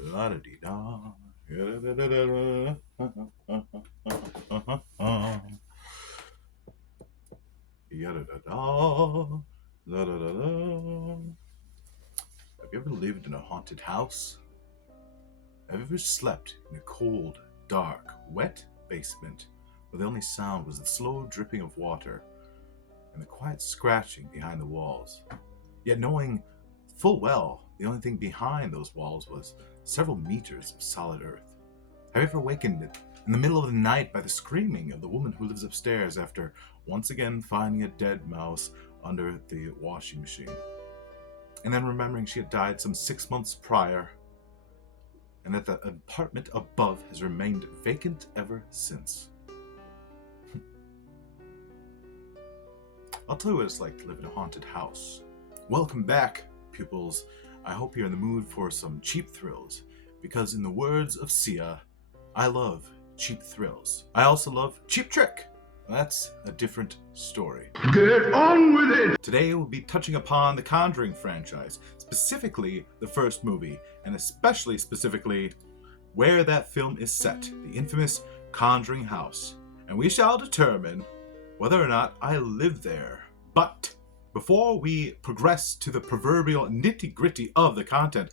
La da dee da. Yada da da. La da da da. Have you ever lived in a haunted house? Have you ever slept in a cold, dark, wet basement where the only sound was the slow dripping of water and the quiet scratching behind the walls? Yet knowing full well the only thing behind those walls was several meters of solid earth. Have you ever awakened in the middle of the night by the screaming of the woman who lives upstairs after once again finding a dead mouse under the washing machine? And then remembering she had died some 6 months prior, and that the apartment above has remained vacant ever since. I'll tell you what it's like to live in a haunted house. Welcome back, pupils. I hope you're in the mood for some cheap thrills, because in the words of Sia, I love cheap thrills. I also love Cheap Trick. That's a different story. Get on with it! Today we'll be touching upon the Conjuring franchise, specifically the first movie, and especially specifically where that film is set, the infamous Conjuring house. And we shall determine whether or not I live there. But before we progress to the proverbial nitty-gritty of the content,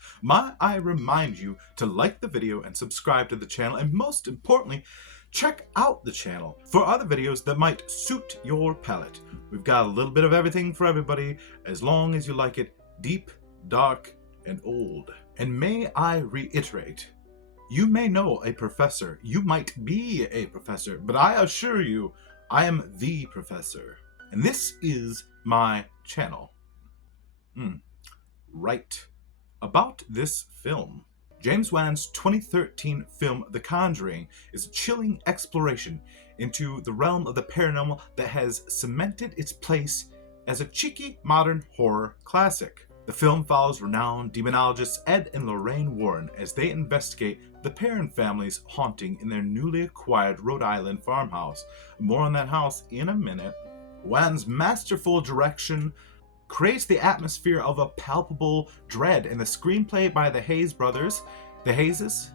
I remind you to like the video and subscribe to the channel, and most importantly, check out the channel for other videos that might suit your palate. We've got a little bit of everything for everybody, as long as you like it deep, dark, and old. And may I reiterate, you may know a professor, you might be a professor, but I assure you, I am the professor. And this is my channel. Right. About this film. James Wan's 2013 film The Conjuring is a chilling exploration into the realm of the paranormal that has cemented its place as a cheeky modern horror classic. The film follows renowned demonologists Ed and Lorraine Warren as they investigate the Perron family's haunting in their newly acquired Rhode Island farmhouse. More on that house in a minute. Wan's masterful direction creates the atmosphere of a palpable dread, and the screenplay by the Hayes brothers, the Hayes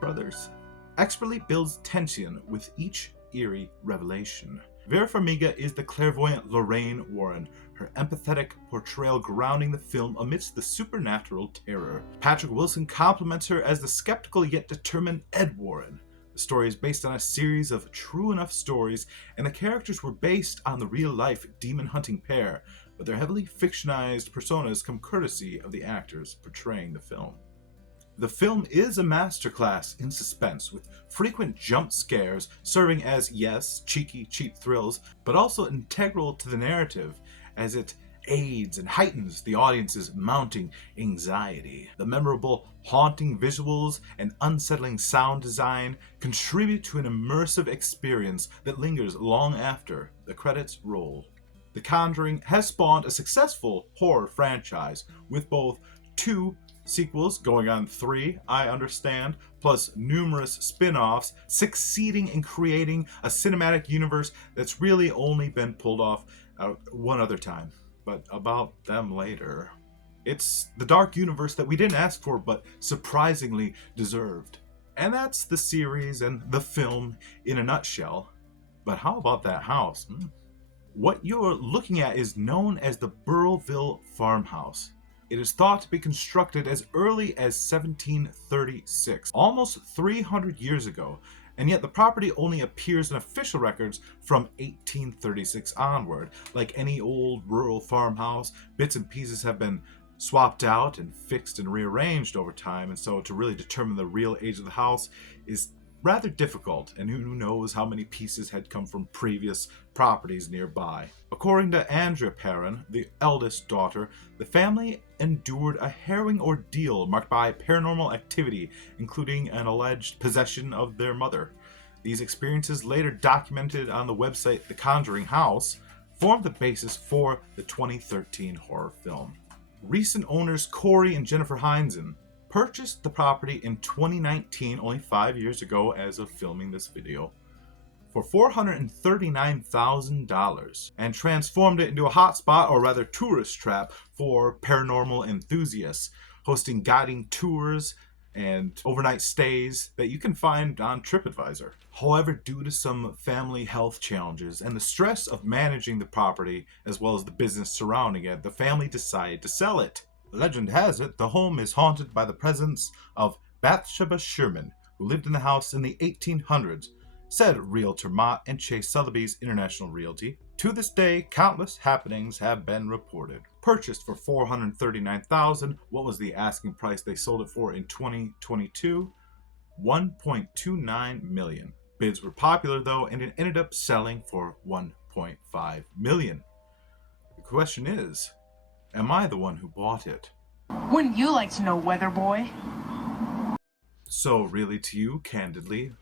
brothers, expertly builds tension with each eerie revelation. Vera Farmiga is the clairvoyant Lorraine Warren, her empathetic portrayal grounding the film amidst the supernatural terror. Patrick Wilson compliments her as the skeptical yet determined Ed Warren. The story is based on a series of true enough stories, and the characters were based on the real-life demon-hunting pair, but their heavily fictionalized personas come courtesy of the actors portraying the film. The film is a masterclass in suspense, with frequent jump scares serving as, yes, cheeky, cheap thrills, but also integral to the narrative, as it aids and heightens the audience's mounting anxiety. The memorable, haunting visuals and unsettling sound design contribute to an immersive experience that lingers long after the credits roll. The Conjuring has spawned a successful horror franchise, with both 2 sequels, going on 3, I understand, plus numerous spin-offs, succeeding in creating a cinematic universe that's really only been pulled off one other time. But about them later. It's the dark universe that we didn't ask for, but surprisingly deserved. And that's the series and the film in a nutshell. But how about that house? What you're looking at is known as the Burrillville Farmhouse. It is thought to be constructed as early as 1736, almost 300 years ago, and yet the property only appears in official records from 1836 onward. Like any old rural farmhouse, bits and pieces have been swapped out and fixed and rearranged over time, and so to really determine the real age of the house is rather difficult, and who knows how many pieces had come from previous properties nearby. According to Andrea Perron, the eldest daughter, the family endured a harrowing ordeal marked by paranormal activity, including an alleged possession of their mother. These experiences, later documented on the website The Conjuring House, formed the basis for the 2013 horror film. Recent owners Corey and Jennifer Heinzen purchased the property in 2019, only 5 years ago as of filming this video, for $439,000 and transformed it into a hotspot, or rather tourist trap, for paranormal enthusiasts, hosting guiding tours and overnight stays that you can find on TripAdvisor. However, due to some family health challenges and the stress of managing the property as well as the business surrounding it, the family decided to sell it. Legend has it the home is haunted by the presence of Bathsheba Sherman, who lived in the house in the 1800s, said realtor Mott and Chase Sotheby's International Realty. To this day, countless happenings have been reported. Purchased for $439,000, what was the asking price they sold it for in 2022? $1.29 million. Bids were popular though, and it ended up selling for $1.5 million. The question is, am I the one who bought it? Wouldn't you like to know, weather boy? So really, to you, candidly,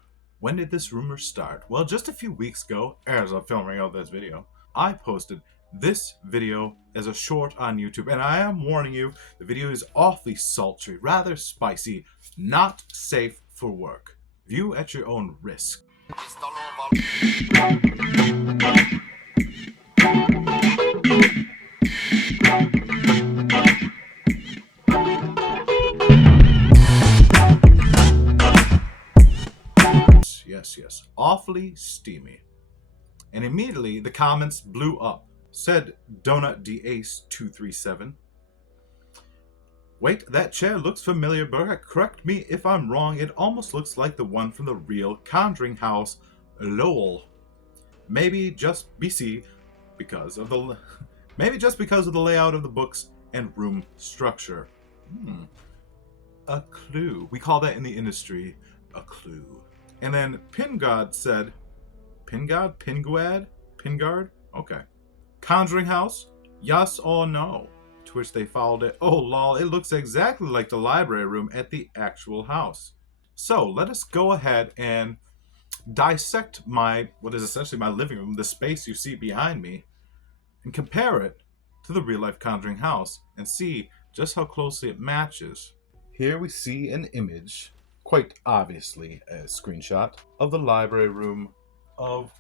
when did this rumor start? Well, just a few weeks ago, as I'm filming out this video, I posted this video as a short on YouTube, and I am warning you, the video is awfully sultry, rather spicy, not safe for work. View at your own risk. Yes, awfully steamy. And immediately the comments blew up. Said Donut D Ace 237. Wait, that chair looks familiar, but correct me if I'm wrong. It almost looks like the one from the real Conjuring house, Lowell. Maybe just because of the layout of the books and room structure. A clue. We call that in the industry a clue. And then Pingard said, Pingard? Okay. Conjuring house? Yes or no? To which they followed it, oh lol, it looks exactly like the library room at the actual house. So let us go ahead and dissect what is essentially my living room, the space you see behind me, and compare it to the real life Conjuring house and see just how closely it matches. Here we see an image, quite obviously a screenshot, of the library room of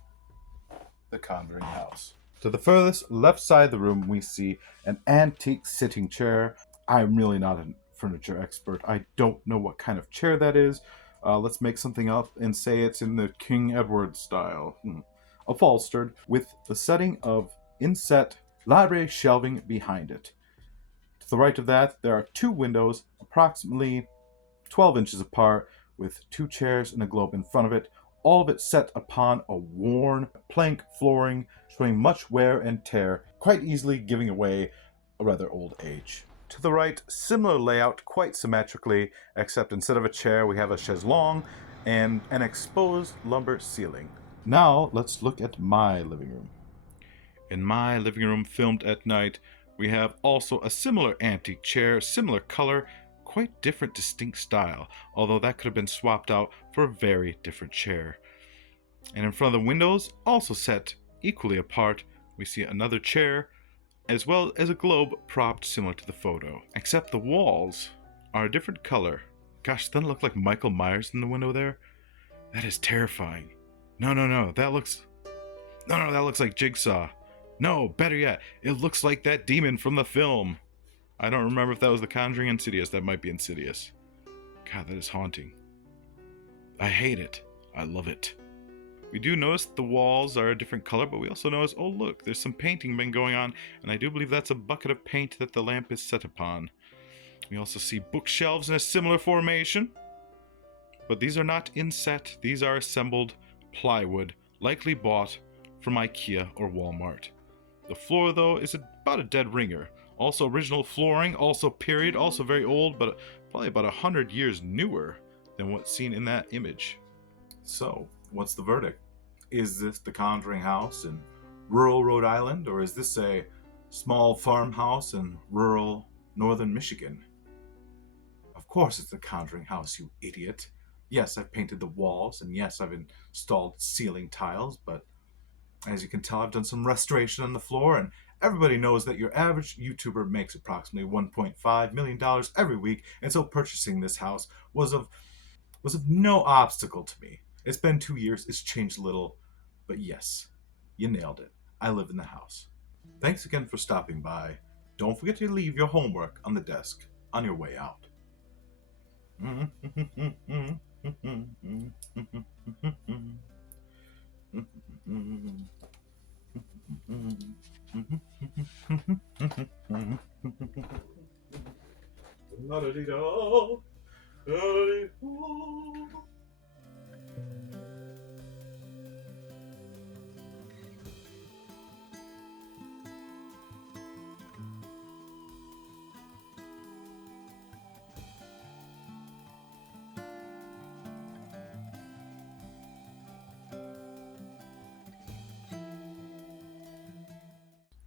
the Conjuring house. To the furthest left side of the room, we see an antique sitting chair. I'm really not a furniture expert. I don't know what kind of chair that is. Let's make something up and say it's in the King Edward style. Upholstered with the setting of inset library shelving behind it. To the right of that, there are two windows approximately 12 inches apart with two chairs and a globe in front of it, all of it set upon a worn plank flooring showing much wear and tear, quite easily giving away a rather old age. To the right, similar layout, quite symmetrically, except instead of a chair we have a chaise-longue and an exposed lumber ceiling. Now let's look at my living room. In my living room, filmed at night, we have also a similar antique chair, similar color, quite different distinct style, although that could have been swapped out for a very different chair. And in front of the windows, also set equally apart, we see another chair, as well as a globe propped similar to the photo. Except the walls are a different color. Gosh, doesn't it look like Michael Myers in the window there? That is terrifying. No, that looks like Jigsaw. No, better yet, it looks like that demon from the film. I don't remember if that was The Conjuring Insidious. That might be Insidious. God, that is haunting. I hate it. I love it. We do notice the walls are a different color, but we also notice, oh look, there's some painting been going on, and I do believe that's a bucket of paint that the lamp is set upon. We also see bookshelves in a similar formation, but these are not inset. These are assembled plywood, likely bought from IKEA or Walmart. The floor, though, is about a dead ringer. Also original flooring, also period, also very old, but probably about 100 years newer than what's seen in that image. So, what's the verdict? Is this the Conjuring house in rural Rhode Island, or is this a small farmhouse in rural northern Michigan? Of course it's the Conjuring house, you idiot. Yes, I've painted the walls, and yes, I've installed ceiling tiles, but as you can tell, I've done some restoration on the floor, and everybody knows that your average YouTuber makes approximately $1.5 million every week, and so purchasing this house was of no obstacle to me. It's been 2 years, it's changed little. But yes, you nailed it. I live in the house. Thanks again for stopping by. Don't forget to leave your homework on the desk on your way out.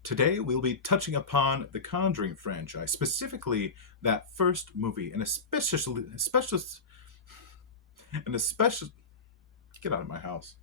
Today we'll be touching upon the Conjuring franchise, specifically that first movie, and especially get out of my house.